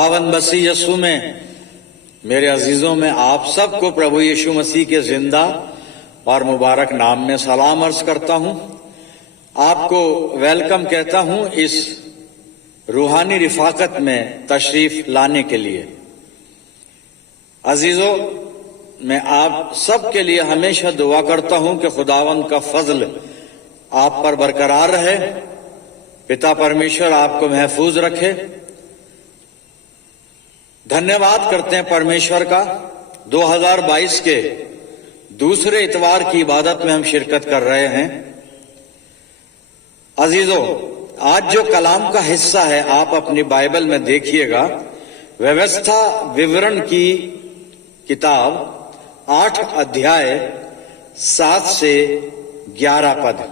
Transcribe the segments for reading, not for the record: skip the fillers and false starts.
खुदावंद मसीह यीशु में मेरे अजीजों में आप सबको प्रभु यीशु मसीह के जिंदा और मुबारक नाम में सलाम अर्ज करता हूं। आपको वेलकम कहता हूं इस रूहानी रिफाकत में तशरीफ लाने के लिए। अजीजों, मैं आप सब के लिए हमेशा दुआ करता हूं कि खुदावंद का फजल आप पर बरकरार रहे, पिता परमेश्वर आपको महफूज रखे। धन्यवाद करते हैं परमेश्वर का, 2022 के दूसरे इतवार की इबादत में हम शिरकत कर रहे हैं। अजीजों, आज जो कलाम का हिस्सा है आप अपनी बाइबल में देखिएगा, व्यवस्था विवरण की किताब 8 अध्याय 7 से 11 पद।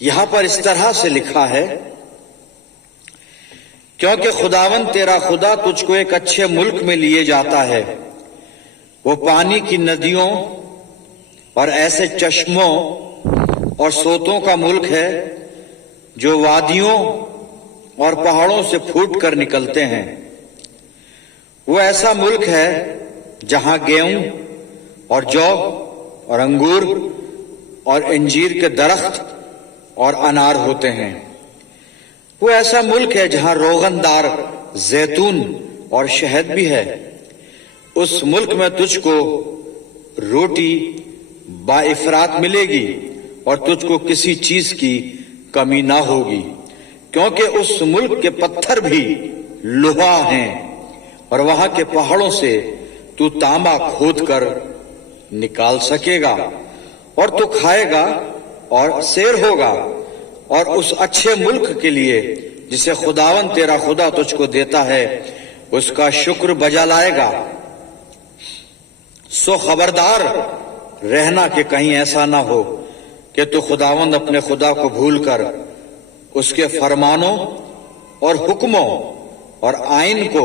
यहां पर इस तरह से लिखा है, क्योंकि खुदावंद तेरा खुदा तुझको एक अच्छे मुल्क में लिए जाता है। वो पानी की नदियों और ऐसे चश्मों और सोतों का मुल्क है जो वादियों और पहाड़ों से फूट कर निकलते हैं। वो ऐसा मुल्क है जहां गेहूं और जौ और अंगूर और अंजीर के दरख्त और अनार होते हैं। वो ऐसा मुल्क है जहां रोगनदार जैतून और शहद भी है। उस मुल्क में तुझको रोटी बाइफरात मिलेगी और तुझको किसी चीज की कमी ना होगी, क्योंकि उस मुल्क के पत्थर भी लोहा हैं और वहां के पहाड़ों से तू तांबा खोद कर निकाल सकेगा और तू खाएगा और शेर होगा। और उस अच्छे मुल्क के लिए जिसे खुदावंद तेरा खुदा तुझको देता है उसका शुक्र बजा लाएगा। सो खबरदार रहना कि कहीं ऐसा ना हो कि तू खुदावंद अपने खुदा को भूलकर उसके फरमानों और हुक्मों और आइन को,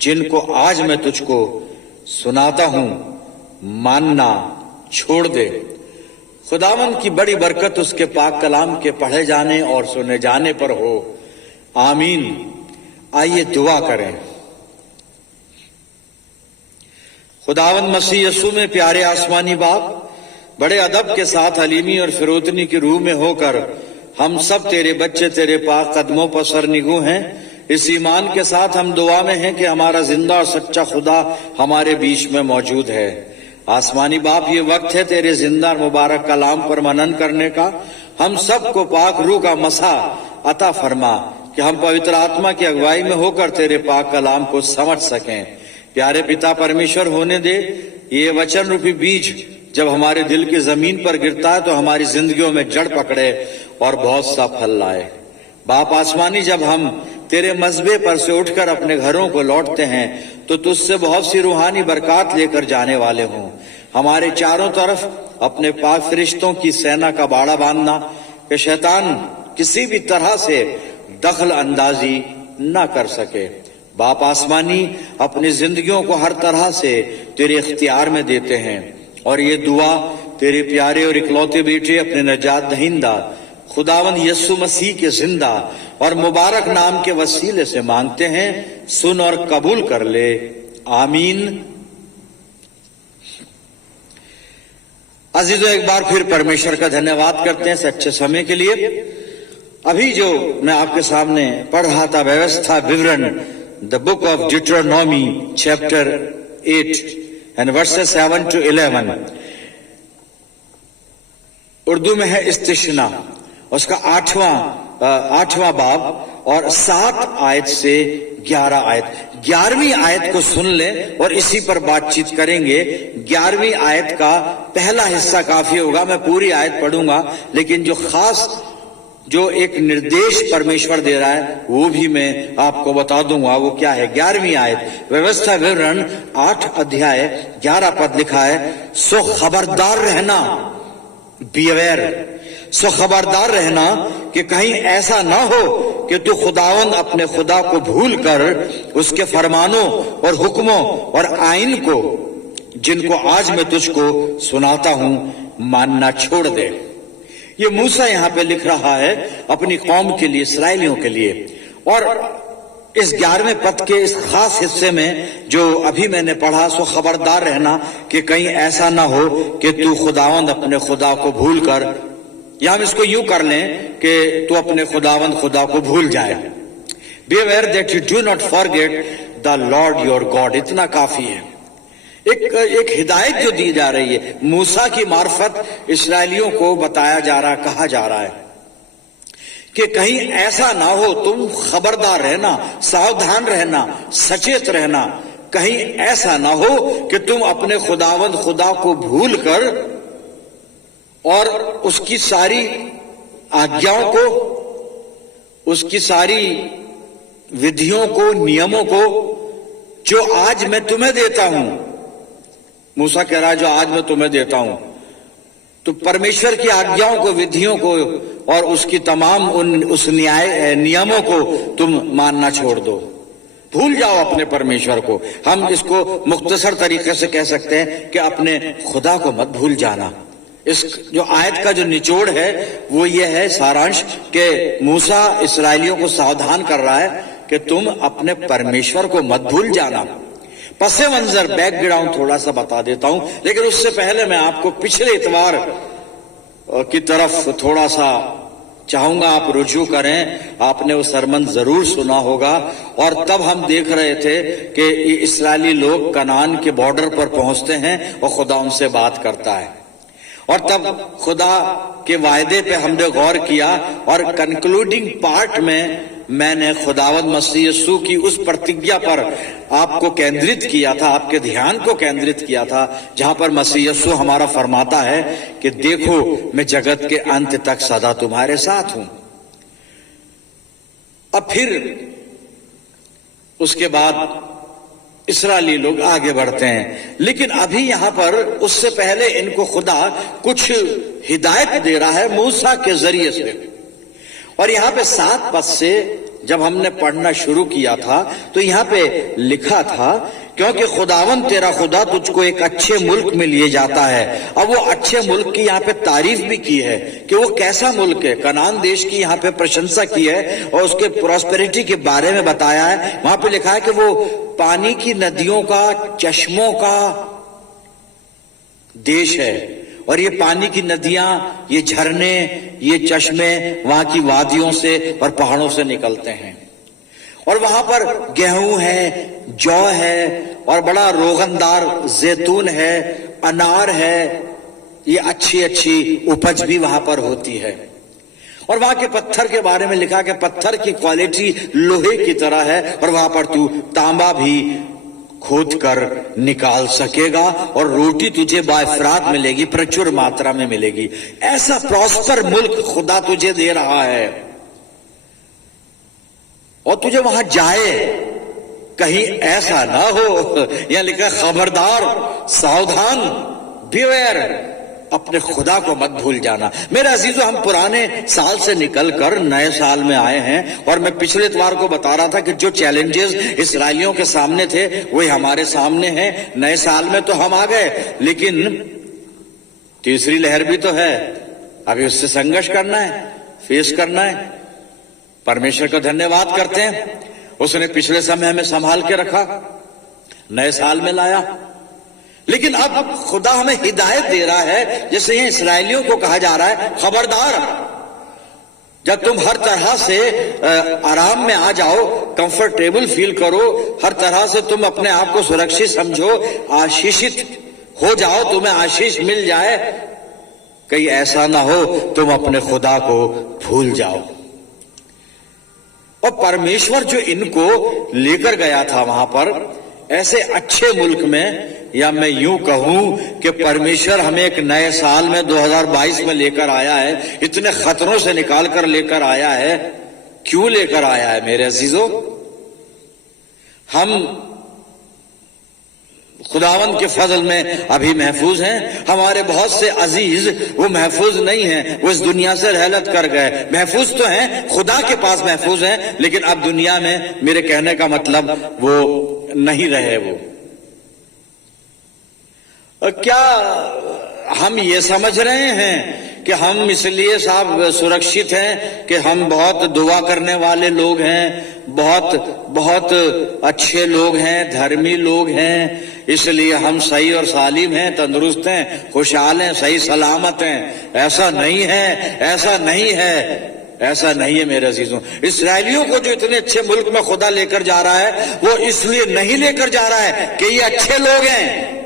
जिनको आज मैं तुझको सुनाता हूं, मानना छोड़ दे। खुदावंद की बड़ी बरकत उसके पाक कलाम के पढ़े जाने और सुने जाने पर हो, आमीन। आइए दुआ करें। खुदावंद मसीह यीशु में प्यारे आसमानी बाप, बड़े अदब के साथ हलीमी और फिरोतनी की रूह में होकर हम सब तेरे बच्चे तेरे पाक कदमों पर सरनिगू हैं। इस ईमान के साथ हम दुआ में हैं कि हमारा जिंदा और सच्चा खुदा हमारे बीच में मौजूद है। आसमानी बाप, ये वक्त है तेरे जिंदा और मुबारक कलाम पर मनन करने का। हम सबको पाक रूह का मसा अता फरमा कि हम पवित्र आत्मा की अगुवाई में होकर तेरे पाक कलाम को समझ सकें। प्यारे पिता परमेश्वर, होने दे ये वचन रूपी बीज जब हमारे दिल की जमीन पर गिरता है तो हमारी जिंदगियों में जड़ पकड़े और बहुत सा फल लाए। बाप आसमानी, जब हम तेरे मजबे पर से उठकर अपने घरों को लौटते हैं तो तुझसे बहुत सी रूहानी बरकत लेकर जाने वाले हों। हमारे चारों तरफ अपने पाक फरिश्तों की सेना का बाड़ा बांधना कि शैतान किसी भी तरह से दखल अंदाजी न कर सके। बाप आसमानी, अपनी जिंदगियों को हर तरह से तेरे इख्तियार में देते हैं और ये दुआ तेरे प्यारे और इकलौते बेटे अपने नजात दहिंदा खुदावंद यीशु मसीह के जिंदा और मुबारक नाम के वसीले से मांगते हैं। सुन और कबूल कर ले, आमीन। अजीजों, एक बार फिर परमेश्वर का धन्यवाद करते हैं इस अच्छे समय के लिए। अभी जो मैं आपके सामने पढ़ रहा था, व्यवस्था विवरण, the book of Deuteronomy chapter 8 and verses 7 to 11, Urdu में है इस्तिशना। उसका 8वां बाब और 7 आयत से 11 आयत। 11वीं आयत को सुन ले और इसी पर बातचीत करेंगे। 11वीं आयत का पहला हिस्सा काफी होगा, मैं पूरी आयत पढ़ूंगा, लेकिन जो एक निर्देश परमेश्वर दे रहा है वो भी मैं आपको बता दूंगा। वो क्या है? 11वीं आयत, व्यवस्था विवरण 8 अध्याय 11 पद लिखा है, सो खबरदार रहना, बी अवेयर। सो खबरदार रहना कि कहीं ऐसा ना हो कि तू खुदावंद अपने खुदा को भूल कर उसके फरमानों और हुक्मों और आइन को, जिनको आज मैं तुझको सुनाता हूं, मानना छोड़ दे। ये मूसा यहां पे लिख रहा है अपनी कौम के लिए, इसराइलियों के लिए। और इस 11वें पद के इस खास हिस्से में जो अभी मैंने पढ़ा, सो खबरदार रहना कि कहीं ऐसा ना हो कि तू खुदावंद अपने खुदा को भूल कर, या हम इसको यूं कर लें कि तू अपने खुदावंद खुदा को भूल जाए। Beware that you do not forget the Lord your God। इतना काफी है। एक हिदायत जो दी जा रही है, मूसा की मार्फत इस्राएलियों को बताया जा रहा, कहा जा रहा है कि कहीं ऐसा ना हो, तुम खबरदार रहना, सावधान रहना, सचेत रहना, कहीं ऐसा ना हो कि तुम अपने खुदावंद खुदा को भूल कर और उसकी सारी आज्ञाओं को, उसकी सारी विधियों को, नियमों को जो आज मैं तुम्हें देता हूं, मूसा कह रहा है जो आज मैं तुम्हें देता हूं, तो परमेश्वर की आज्ञाओं को, विधियों को और उसकी तमाम उस नियमों को तुम मानना छोड़ दो, भूल जाओ अपने परमेश्वर को। हम इसको मुख्तसर तरीके से कह सकते हैं कि अपने खुदा को मत भूल जाना। इस जो आयत का जो निचोड़ है वो ये है, सारांश, कि मूसा इस्राएलियों को सावधान कर रहा है कि तुम अपने परमेश्वर को मत भूल जाना। पसे मंजर, बैकग्राउंड थोड़ा सा बता देता हूं, लेकिन उससे पहले मैं आपको पिछले इतवार की तरफ थोड़ा सा चाहूंगा आप रुजू करें। आपने वो सरमन जरूर सुना होगा, और तब हम देख रहे थे कि इस्राएली लोग कनान के बॉर्डर पर पहुंचते हैं और खुदा उनसे बात करता है, और तब खुदा के वायदे पे हमने गौर किया, और कंक्लूडिंग पार्ट में मैंने खुदावंद मसीह यीशु की उस प्रतिज्ञा पर आपको केंद्रित किया था, आपके ध्यान को केंद्रित किया था, जहां पर मसीह यीशु हमारा फरमाता है कि देखो मैं जगत के अंत तक सदा तुम्हारे साथ हूं। अब फिर उसके बाद इस्राएली लोग आगे बढ़ते हैं, लेकिन अभी यहां पर उससे पहले इनको खुदा कुछ हिदायत दे रहा है मूसा के जरिए से। और यहां पे 7 पद से जब हमने पढ़ना शुरू किया था तो यहां पे लिखा था, क्योंकि खुदावन तेरा खुदा तुझको एक अच्छे मुल्क में लिए जाता है। अब वो अच्छे मुल्क की यहाँ पे तारीफ भी की है कि वो कैसा मुल्क है, कनान देश की यहाँ पे प्रशंसा की है और उसके प्रॉस्पेरिटी के बारे में बताया है। वहां पे लिखा है कि वो पानी की नदियों का, चश्मों का देश है, और ये पानी की नदियां, ये झरने, ये चश्मे वहां की वादियों से और पहाड़ों से निकलते हैं, और वहां पर गेहूं है, जौ है, और बड़ा रोगनदार जैतून है, अनार है, ये अच्छी अच्छी उपज भी वहां पर होती है। और वहां के पत्थर के बारे में लिखा कि पत्थर की क्वालिटी लोहे की तरह है, और वहां पर तू तांबा भी खोद कर निकाल सकेगा, और रोटी तुझे बाफरात मिलेगी, प्रचुर मात्रा में मिलेगी। ऐसा प्रॉस्पर मुल्क खुदा तुझे दे रहा है, और तुझे वहां जाए, कहीं ऐसा ना हो, यहां लिखा खबरदार, सावधान, बिवेयर, अपने खुदा को मत भूल जाना। मेरे अजीजों, हम पुराने साल से निकलकर नए साल में आए हैं, और मैं पिछले इतवार को बता रहा था कि जो चैलेंजेस इस्राएलियों के सामने थे वही हमारे सामने हैं। नए साल में तो हम आ गए, लेकिन तीसरी लहर भी तो है, अभी उससे संघर्ष करना है, फेस करना है। परमेश्वर का धन्यवाद करते हैं, उसने पिछले समय हमें संभाल के रखा, नए साल में लाया। लेकिन अब खुदा हमें हिदायत दे रहा है, जैसे ये इस्राएलियों को कहा जा रहा है, खबरदार, जब तुम हर तरह से आराम में आ जाओ, कंफर्टेबल फील करो, हर तरह से तुम अपने आप को सुरक्षित समझो, आशीषित हो जाओ, तुम्हें आशीष मिल जाए, कहीं ऐसा ना हो तुम अपने खुदा को भूल जाओ। और परमेश्वर जो इनको लेकर गया था वहां पर ऐसे अच्छे मुल्क में, या मैं यूं कहूं कि परमेश्वर हमें एक नए साल में 2022 में लेकर आया है, इतने खतरों से निकाल कर लेकर आया है। क्यों लेकर आया है मेरे अजीजों? हम खुदावंद के फजल में अभी महफूज हैं। हमारे बहुत से अजीज वो महफूज नहीं हैं, वो इस दुनिया से रहलत कर गए। महफूज तो हैं, खुदा के पास महफूज हैं, लेकिन अब दुनिया में, मेरे कहने का मतलब, वो नहीं रहे। वो क्या हम ये समझ रहे हैं कि हम इसलिए साहब सुरक्षित हैं कि हम बहुत दुआ करने वाले लोग हैं, बहुत बहुत अच्छे लोग हैं, धर्मी लोग हैं, इसलिए हम सही और सालिम हैं, तंदुरुस्त हैं, खुशहाल हैं, सही सलामत हैं। ऐसा नहीं है, ऐसा नहीं है, ऐसा नहीं है मेरे अजीजों। इसराइलियों को जो इतने अच्छे मुल्क में खुदा लेकर जा रहा है, वो इसलिए नहीं लेकर जा रहा है कि ये अच्छे लोग हैं,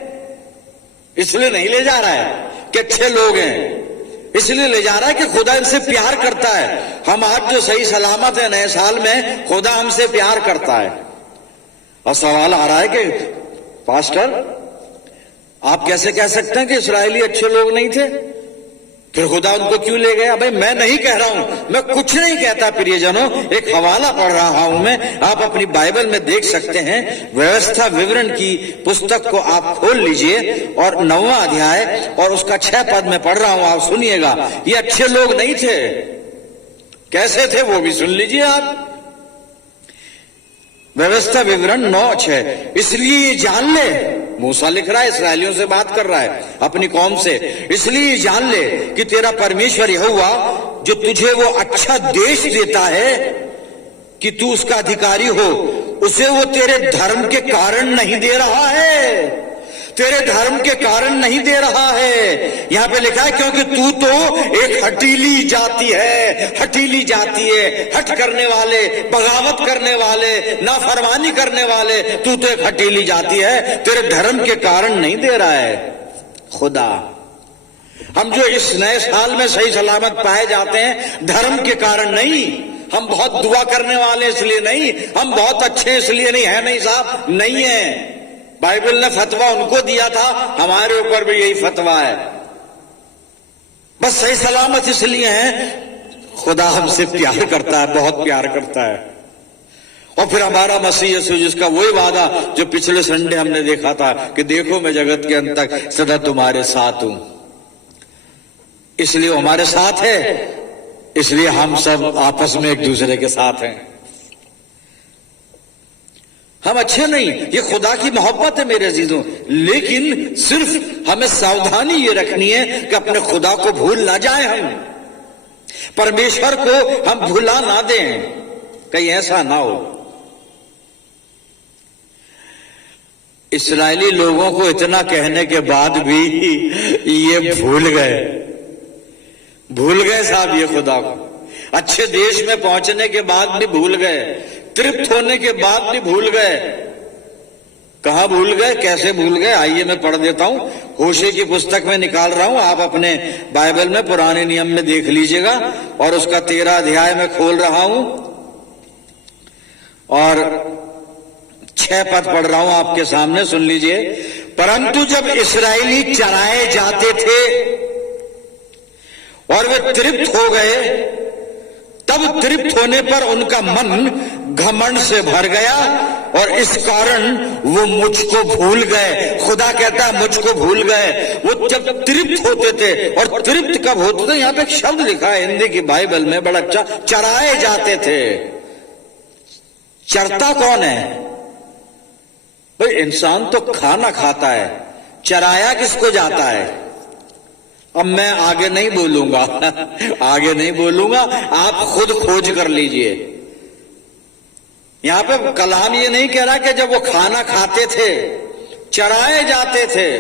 इसलिए नहीं ले जा रहा है कि अच्छे लोग हैं, इसलिए ले जा रहा है कि खुदा इनसे प्यार करता है। हम आज जो सही सलामत है नए साल में, खुदा हमसे प्यार करता है। और सवाल आ रहा है कि पास्टर आप कैसे कह सकते हैं कि इस्राएली अच्छे लोग नहीं थे, फिर खुदा उनको क्यों ले गया? भाई मैं नहीं कह रहा हूं, मैं कुछ नहीं कहता प्रियजनों, एक हवाला पढ़ रहा हूं मैं, आप अपनी बाइबल में देख सकते हैं। व्यवस्था विवरण की पुस्तक को आप खोल लीजिए और 9वां अध्याय और उसका 6 पद में पढ़ रहा हूं, आप सुनिएगा। ये अच्छे लोग नहीं थे, कैसे थे वो भी सुन लीजिए आप। व्यवस्था विवरण 9:6, इसलिए ये जान ले, मूसा लिख रहा है, इसराइलियों से बात कर रहा है, अपनी कौम से, इसलिए ये जान ले कि तेरा परमेश्वर यहोवा जो तुझे वो अच्छा देश देता है कि तू उसका अधिकारी हो, उसे वो तेरे धर्म के कारण नहीं दे रहा है, तेरे धर्म के कारण नहीं दे रहा है। यहां पे लिखा है क्योंकि तू तो एक हठीली जाति है, हठीली जाति है, हठ करने वाले, बगावत करने वाले, नाफरमानी करने वाले, तू तो एक हठीली जाति है, तेरे धर्म के कारण नहीं दे रहा है खुदा। हम जो इस नए साल में सही सलामत पाए जाते हैं, धर्म के कारण नहीं, हम बहुत दुआ करने वाले इसलिए नहीं, हम बहुत अच्छे इसलिए नहीं है, नहीं साहब, नहीं है। बाइबल ने फतवा उनको दिया था, हमारे ऊपर भी यही फतवा है। बस सही सलामत इसलिए हैं खुदा हमसे प्यार करता है, बहुत प्यार करता है। और फिर हमारा मसीह यीशु, जिसका वही वादा जो पिछले संडे हमने देखा था कि देखो मैं जगत के अंत तक सदा तुम्हारे साथ हूं, इसलिए वो हमारे साथ है, इसलिए हम सब आपस में एक दूसरे के साथ हैं। हम अच्छे नहीं, ये खुदा की मोहब्बत है मेरे अजीजों, लेकिन सिर्फ हमें सावधानी ये रखनी है कि अपने खुदा को भूल ना जाए, हम परमेश्वर को हम भुला ना दें, कहीं ऐसा ना हो। इस्राएली लोगों को इतना कहने के बाद भी ये भूल गए साहब, ये खुदा को अच्छे देश में पहुंचने के बाद भी भूल गए, तृप्त होने के बाद भी भूल गए। कहां भूल गए, कैसे भूल गए? आइए मैं पढ़ देता हूं, होशे की पुस्तक में निकाल रहा हूं, आप अपने बाइबल में पुराने नियम में देख लीजिएगा, और उसका 13 अध्याय में खोल रहा हूं और 6 पद पढ़ रहा हूं आपके सामने, सुन लीजिए। परंतु जब इस्राएली चराए जाते थे और वे तृप्त हो गए, तब तृप्त होने पर उनका मन घमंड से भर गया और इस कारण वो मुझको भूल गए। खुदा कहता है मुझको भूल गए। वो जब तृप्त होते थे, और तृप्त कब होते थे, यहां पे एक शब्द लिखा है हिंदी की बाइबल में बड़ा अच्छा, चराए जाते थे। चरता कौन है भाई? इंसान तो खाना खाता है, चराया किसको जाता है? अब मैं आगे नहीं बोलूंगा आगे नहीं बोलूंगा, आप खुद खोज कर लीजिए। यहां पे कलाम ये नहीं कह रहा कि जब वो खाना खाते थे चराए जाते थे।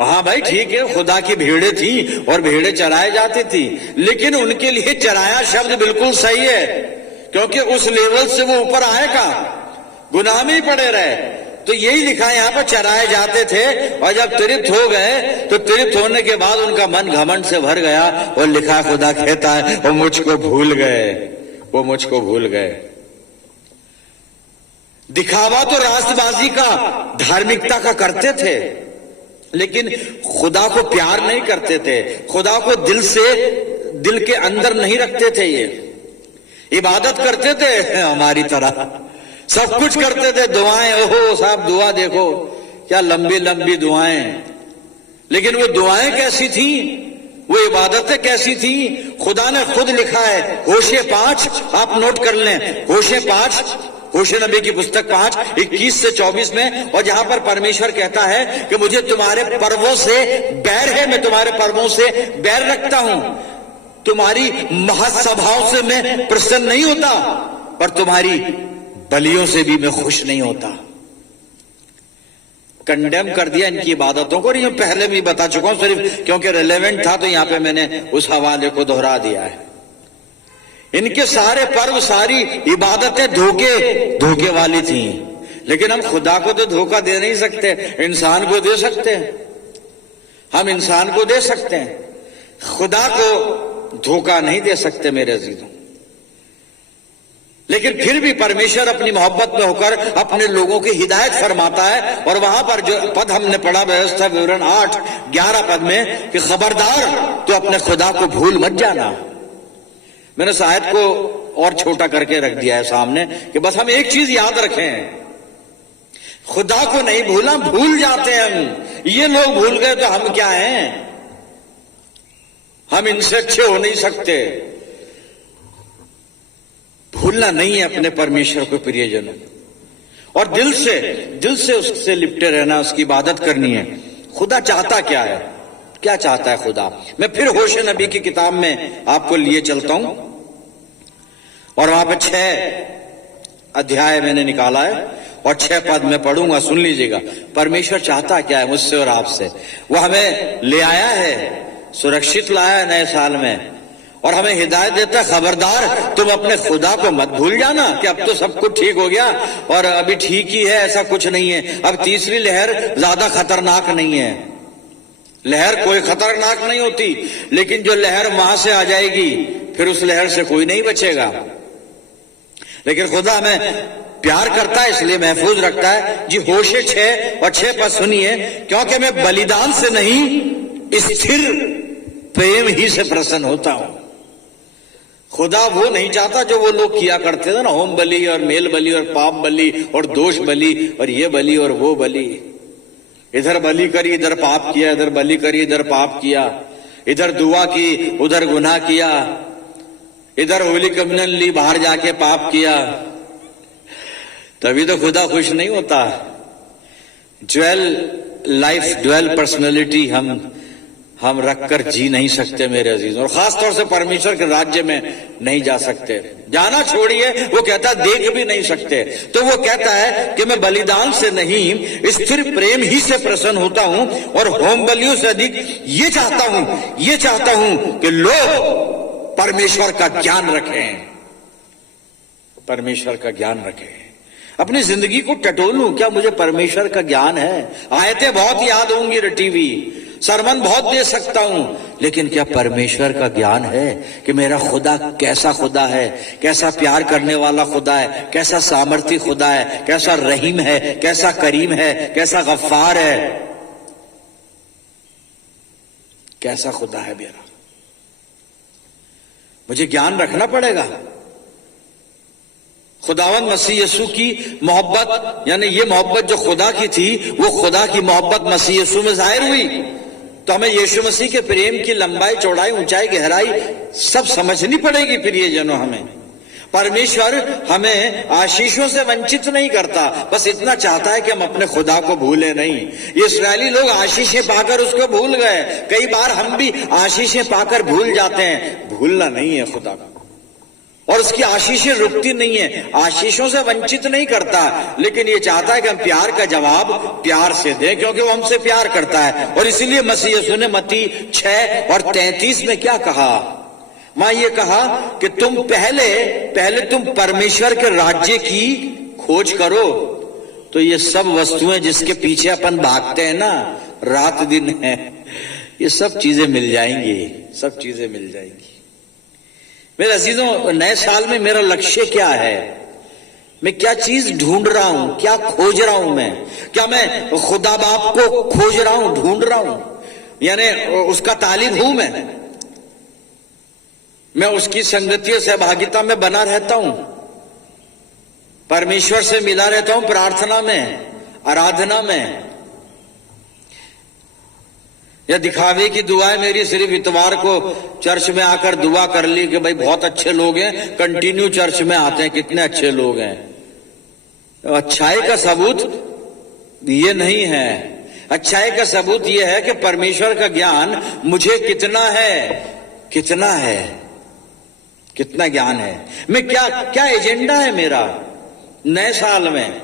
हाँ भाई ठीक है, खुदा की भेड़ें थी और भेड़ें चराए जाती थी, लेकिन उनके लिए चराया शब्द बिल्कुल सही है, क्योंकि उस लेवल से वो ऊपर आएगा, गुनाह में ही पड़े रहे। तो यही लिखा है यहां पर, चराए जाते थे और जब तृप्त हो गए तो तृप्त होने के बाद उनका मन घमंड से भर गया, और लिखा खुदा कहता है वो मुझको भूल गए, वो मुझको भूल गए। दिखावा तो रास्तबाजी का, धार्मिकता का करते थे, लेकिन खुदा को प्यार नहीं करते थे, खुदा को दिल के अंदर नहीं रखते थे। ये इबादत करते थे हमारी तरह, सब कुछ करते थे, दुआएं, ओहो साहब दुआ देखो क्या लंबी लंबी दुआएं, लेकिन वो दुआएं कैसी थी, वो इबादतें कैसी थी? खुदा ने खुद लिखा है, होशे 5, आप नोट कर लें, होशे 5 होशे नबी की पुस्तक 5, 21 से 24 में, और जहां पर परमेश्वर कहता है कि मुझे तुम्हारे पर्वों से बैर है, मैं तुम्हारे पर्वों से बैर रखता हूं, तुम्हारी महासभाओं से मैं प्रसन्न नहीं होता, पर तुम्हारी बलियों से भी मैं खुश नहीं होता। कंडेम कर दिया इनकी इबादतों को, और ये पहले भी बता चुका हूं, सिर्फ क्योंकि रिलेवेंट था तो यहां पे मैंने उस हवाले को दोहरा दिया है। इनके सारे पर्व, सारी इबादतें धोखे वाली थी, लेकिन हम खुदा को तो धोखा दे नहीं सकते, इंसान को दे सकते हैं, हम इंसान को दे सकते हैं, खुदा को धोखा नहीं दे सकते मेरे अजीजों। लेकिन फिर भी परमेश्वर अपनी मोहब्बत में होकर अपने लोगों की हिदायत फरमाता है, और वहां पर जो पद हमने पढ़ा व्यवस्था विवरण 8-11 पद में कि खबरदार तो अपने खुदा को भूल मत जाना। मैंने इस आयत को और छोटा करके रख दिया है सामने कि बस हम एक चीज याद रखें, खुदा को नहीं भूला, भूल जाते हैं हम। ये लोग भूल गए तो हम क्या हैं? हम इनसे अच्छे हो नहीं सकते। भूलना नहीं है अपने परमेश्वर को प्रियजनों, और दिल से उससे लिपटे रहना, उसकी इबादत करनी है। खुदा चाहता क्या है, क्या चाहता है खुदा? मैं फिर होशे नबी की किताब में आपको लिए चलता हूं, और वहां पर 6 अध्याय मैंने निकाला है और 6 पद में पढ़ूंगा, सुन लीजिएगा। परमेश्वर चाहता क्या है मुझसे और आपसे? वो हमें ले आया है, सुरक्षित लाया है नए साल में, और हमें हिदायत देता है, खबरदार तुम अपने खुदा को मत भूल जाना कि अब तो सब कुछ ठीक हो गया और अभी ठीक ही है, ऐसा कुछ नहीं है। अब तीसरी लहर ज्यादा खतरनाक नहीं है। लहर कोई खतरनाक नहीं होती, लेकिन जो लहर वहां से आ जाएगी फिर उस लहर से कोई नहीं बचेगा। लेकिन खुदा हमें प्यार करता है, इसलिए महफूज रखता है जी। होशे 6 और 6 पद सुनिए, क्योंकि मैं बलिदान से नहीं स्थिर प्रेम ही से प्रसन्न होता हूं। खुदा वो नहीं चाहता जो वो लोग किया करते थे ना, होम बलि और मेल बलि और पाप बलि और दोष बलि और ये बलि और वो बलि। इधर बलि करी, इधर पाप किया, इधर बलि करी, इधर पाप किया, इधर दुआ की, उधर गुनाह किया, इधर होली कम्युनियन ली, बाहर जाके पाप किया। तभी तो खुदा खुश नहीं होता। ड्वेल लाइफ, ड्वेल पर्सनैलिटी हम रखकर जी नहीं सकते मेरे अजीज, और खास तौर से परमेश्वर के राज्य में नहीं जा सकते। जाना छोड़िए, वो कहता देख भी नहीं सकते। तो वो कहता है कि मैं बलिदान से नहीं स्थिर प्रेम ही से प्रसन्न होता हूं, और होम बलियों से अधिक ये चाहता हूं कि लोग परमेश्वर का ज्ञान रखें, परमेश्वर का ज्ञान रखें। अपनी जिंदगी को टटोलूं, क्या मुझे परमेश्वर का ज्ञान है? आयतें बहुत याद होंगी रटी हुई, सरमन बहुत दे सकता हूं, लेकिन क्या परमेश्वर का ज्ञान है कि मेरा खुदा कैसा खुदा है, कैसा प्यार करने वाला खुदा है, कैसा सामर्थी खुदा है, कैसा रहीम है, कैसा करीम है, कैसा गफ्फार है, कैसा खुदा है मेरा? मुझे ज्ञान रखना पड़ेगा। खुदावंद मसीह यीशु की मोहब्बत, यानी ये मोहब्बत जो खुदा की थी, वो खुदा की मोहब्बत मसीह यीशु में जाहिर हुई। तो हमें यीशु मसीह के प्रेम की लंबाई, चौड़ाई, ऊंचाई, गहराई सब समझनी पड़ेगी। प्रियजनों, हमें परमेश्वर हमें आशीषों से वंचित नहीं करता, बस इतना चाहता है कि हम अपने खुदा को भूले नहीं। ये इस्राएली लोग आशीषें पाकर उसको भूल गए। कई बार हम भी आशीषें पाकर भूल जाते हैं। भूलना नहीं है खुदा का, और उसकी आशीषें रुकती नहीं है, आशीषों से वंचित नहीं करता, लेकिन ये चाहता है कि हम प्यार का जवाब प्यार से दें, क्योंकि वो हमसे प्यार करता है। और इसीलिए मसीह यीशु ने मत्ती 6 और 33 में क्या कहा? वहां ये कहा कि तुम पहले तुम परमेश्वर के राज्य की खोज करो, तो ये सब वस्तुएं जिसके पीछे अपन भागते हैं ना रात दिन है, ये सब चीजें मिल जाएंगी, सब चीजें मिल जाएंगी। मेरे अजीजों, नए साल में मेरा लक्ष्य क्या है? मैं क्या चीज ढूंढ रहा हूं, क्या खोज रहा हूं मैं? क्या मैं खुदा बाप को खोज रहा हूं, ढूंढ रहा हूं, यानी उसका तालिब हूं मैं उसकी संगति और सहभागिता में बना रहता हूं, परमेश्वर से मिला रहता हूं, प्रार्थना में, आराधना में, या दिखावे की दुआएं मेरी सिर्फ इतवार को चर्च में आकर दुआ कर ली कि भाई बहुत अच्छे लोग हैं, कंटिन्यू चर्च में आते हैं, कितने अच्छे लोग हैं, अच्छाई का सबूत ये नहीं है। अच्छाई का सबूत ये है कि परमेश्वर का ज्ञान मुझे कितना है, कितना है, कितना ज्ञान है, मैं क्या क्या एजेंडा है मेरा नए साल में।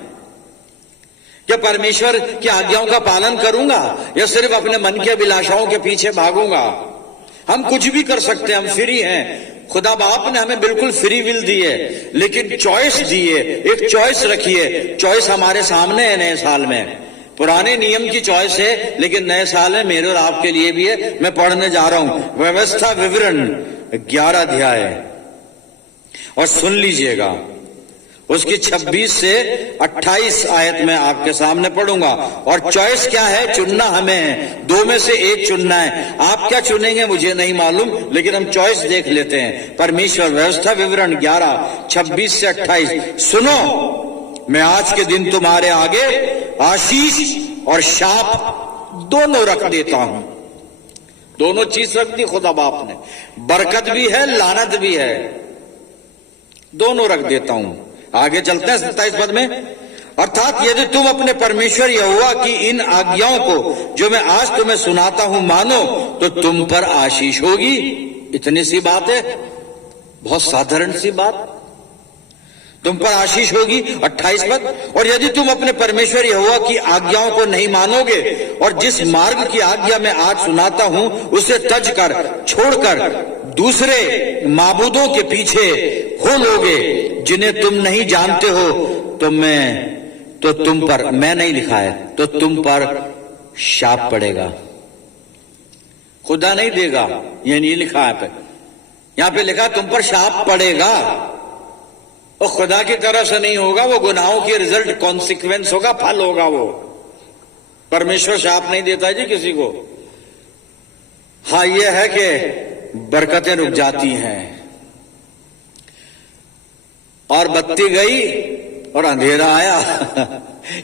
क्या परमेश्वर की आज्ञाओं का पालन करूंगा या सिर्फ अपने मन के अभिलाषाओं के पीछे भागूंगा। हम कुछ भी कर सकते हैं, हम फ्री हैं। खुदा बाप ने हमें बिल्कुल फ्री विल दी है, लेकिन चॉइस दी है, एक चॉइस रखी है। चॉइस हमारे सामने है नए साल में। पुराने नियम की चॉइस है, लेकिन नए साल में मेरे और आपके लिए भी है। मैं पढ़ने जा रहा हूं व्यवस्था विवरण 11 अध्याय, और सुन लीजिएगा उसकी 26 से 28 आयत में आपके सामने पढ़ूंगा। और चॉइस क्या है? चुनना हमें है, दो में से एक चुनना है। आप क्या चुनेंगे मुझे नहीं मालूम, लेकिन हम चॉइस देख लेते हैं। परमेश्वर व्यवस्था विवरण 11 26 से 28। सुनो, मैं आज के दिन तुम्हारे आगे आशीष और शाप दोनों रख देता हूं। दोनों चीज रख दी खुदा बाप ने, बरकत भी है, लानत भी है, दोनों रख देता हूं। आगे चलते हैं 27 पद में। अर्थात यदि तुम अपने परमेश्वर यहोवा की इन आज्ञाओं को जो मैं आज तुम्हें सुनाता हूं मानो, तो तुम पर आशीष होगी। इतनी सी बात है, बहुत साधारण सी बात, तुम पर आशीष होगी। 28 पद, और यदि तुम अपने परमेश्वर यहोवा की आज्ञाओं को नहीं मानोगे और जिस मार्ग की आज्ञा मैं आज सुनाता हूं उसे तज कर छोड़कर दूसरे माबूदों के पीछे हो लोगे जिन्हें तुम नहीं जानते हो, तो तुम पर, मैं नहीं लिखा है, तो तुम पर शाप पड़ेगा। खुदा नहीं देगा, ये नहीं लिखा है, यहां पे लिखा तुम पर शाप पड़ेगा। और खुदा की तरफ से नहीं होगा, वो गुनाहों की रिजल्ट कॉन्सिक्वेंस होगा, फल होगा वो। परमेश्वर शाप नहीं देता जी किसी को। हाँ, ये है कि बरकतें रुक जाती हैं, और बत्ती गई और अंधेरा आया।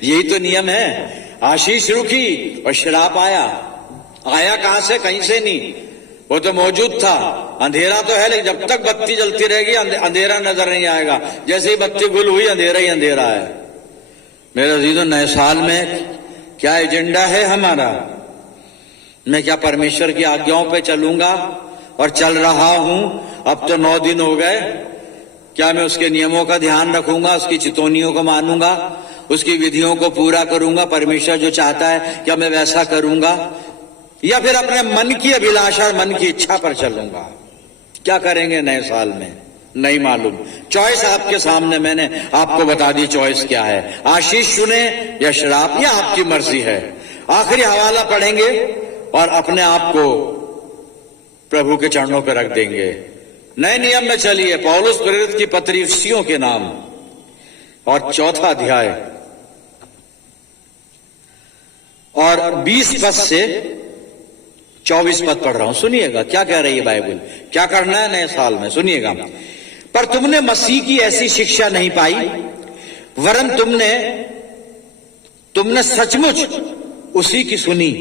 यही तो नियम है। आशीष रुकी और श्राप आया। आया कहां से? कहीं से नहीं, वो तो मौजूद था। अंधेरा तो है, लेकिन जब तक बत्ती जलती रहेगी अंधेरा नजर नहीं आएगा। जैसे ही बत्ती गुल हुई, अंधेरा ही अंधेरा है। मेरे अजीजों, नए साल में क्या एजेंडा है हमारा? मैं क्या परमेश्वर की आज्ञाओं पे चलूंगा और चल रहा हूं? अब तो 9 दिन हो गए। क्या मैं उसके नियमों का ध्यान रखूंगा, उसकी चितौनियों को मानूंगा, उसकी विधियों को पूरा करूंगा? परमेश्वर जो चाहता है क्या मैं वैसा करूंगा, या फिर अपने मन की अभिलाषा और मन की इच्छा पर चलूंगा? क्या करेंगे नए साल में? नहीं मालूम। चॉइस आपके सामने, मैंने आपको बता दी चॉइस क्या है। आशीष चुने या श्राप, या आपकी मर्जी है। आखिरी हवाला पढ़ेंगे और अपने आप को प्रभु के चरणों पर रख देंगे। नए नियम में चलिए, पौलुस प्रेरित की पत्री इफिसियों के नाम, और 4 अध्याय और 20 पद से 24 पद पढ़ रहा हूं। सुनिएगा क्या कह रही है बाइबल, क्या करना है नए साल में, सुनिएगा। पर तुमने मसीह की ऐसी शिक्षा नहीं पाई, वरन तुमने सचमुच उसी की सुनी,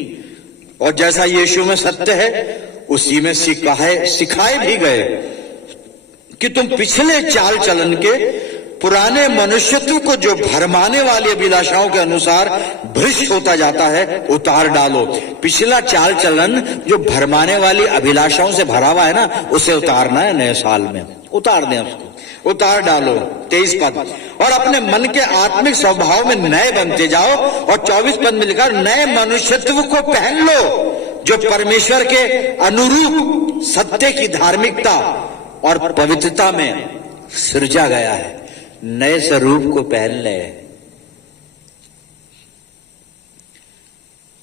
और जैसा यीशु में सत्य है उसी में सिखाए भी गए कि तुम पिछले चाल चलन के पुराने मनुष्यत्व को जो भरमाने वाली अभिलाषाओं के अनुसार भ्रष्ट होता जाता है उतार डालो। पिछला चाल चलन जो भरमाने वाली अभिलाषाओं से भरा हुआ है ना, उसे उतारना है नए साल में। उतार दें उसको, उतार डालो। 23 पद, और अपने मन के आत्मिक स्वभाव में नए बनते जाओ। और 24 पद में लिखा नए मनुष्यत्व को पहन लो जो परमेश्वर के अनुरूप सत्य की धार्मिकता और पवित्रता में सृजा गया है। नए स्वरूप को पहन ले।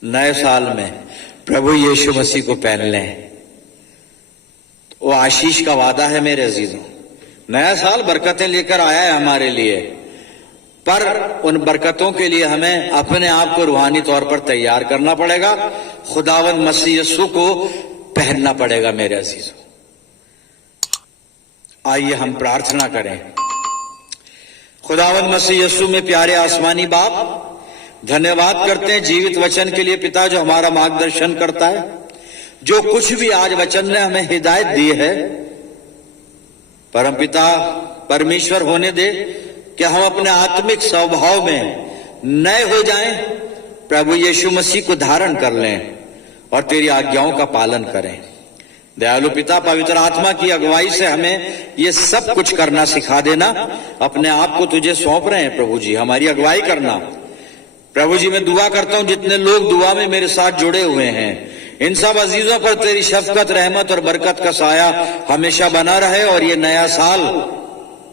नए साल में प्रभु यीशु मसीह को पहन लें। वो आशीष का वादा है मेरे अजीजों। नया साल बरकतें लेकर आया है हमारे लिए, पर उन बरकतों के लिए हमें अपने आप को रूहानी तौर पर तैयार करना पड़ेगा। खुदावंद मसीह यीशु को पहनना पड़ेगा मेरे अजीजों। आइए हम प्रार्थना करें। खुदावंद मसीह यीशु में प्यारे आसमानी बाप, धन्यवाद करते हैं जीवित वचन के लिए पिता, जो हमारा मार्गदर्शन करता है। जो कुछ भी आज वचन ने हमें हिदायत दी है, परमपिता परमेश्वर होने दे कि हम अपने आत्मिक स्वभाव में नए हो जाएं, प्रभु यीशु मसीह को धारण कर लें और तेरी आज्ञाओं का पालन करें। दयालु पिता, पवित्र आत्मा की अगुवाई से हमें ये सब कुछ करना सिखा देना। अपने आप को तुझे सौंप रहे हैं प्रभु जी, हमारी अगुवाई करना। प्रभु जी मैं दुआ करता हूं जितने लोग दुआ में मेरे साथ जुड़े हुए हैं, इन सब अजीजों पर तेरी शफकत, रहमत और बरकत का साया हमेशा बना रहे और ये नया साल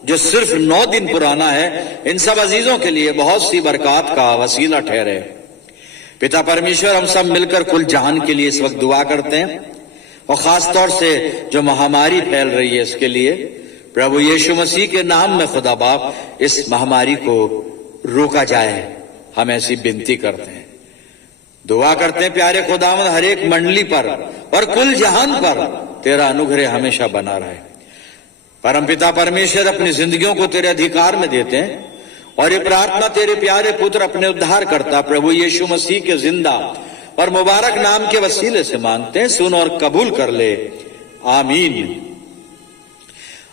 जो सिर्फ 9 दिन पुराना है, इन सब अजीजों के लिए बहुत सी बरकत का वसीला ठहरे। पिता परमेश्वर, हम सब मिलकर कुल जहान के लिए इस वक्त दुआ करते हैं और खास तौर से जो महामारी फैल रही है इसके लिए प्रभु यीशु मसीह के नाम में खुदा बाप इस महामारी को रोका जाए, हम ऐसी विनती करते हैं। दुआ करते हैं प्यारे खुदावंद हर एक मंडली पर और कुल जहान पर तेरा अनुग्रह हमेशा बना रहे। परमपिता परमेश्वर, अपनी जिंदगियों को तेरे अधिकार में देते हैं और ये प्रार्थना तेरे प्यारे पुत्र अपने उद्धार करता प्रभु यीशु मसीह के जिंदा और मुबारक नाम के वसीले से मांगते हैं, सुन और कबूल कर ले, आमीन।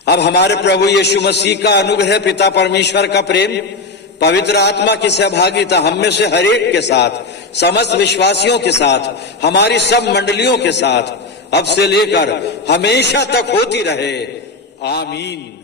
अब हमारे प्रभु यीशु मसीह का अनुग्रह, पिता परमेश्वर का प्रेम, पवित्र आत्मा की सहभागिता हम में से हर एक के साथ, समस्त विश्वासियों के साथ, हमारी सब मंडलियों के साथ अब से लेकर हमेशा तक होती रहे, आमीन।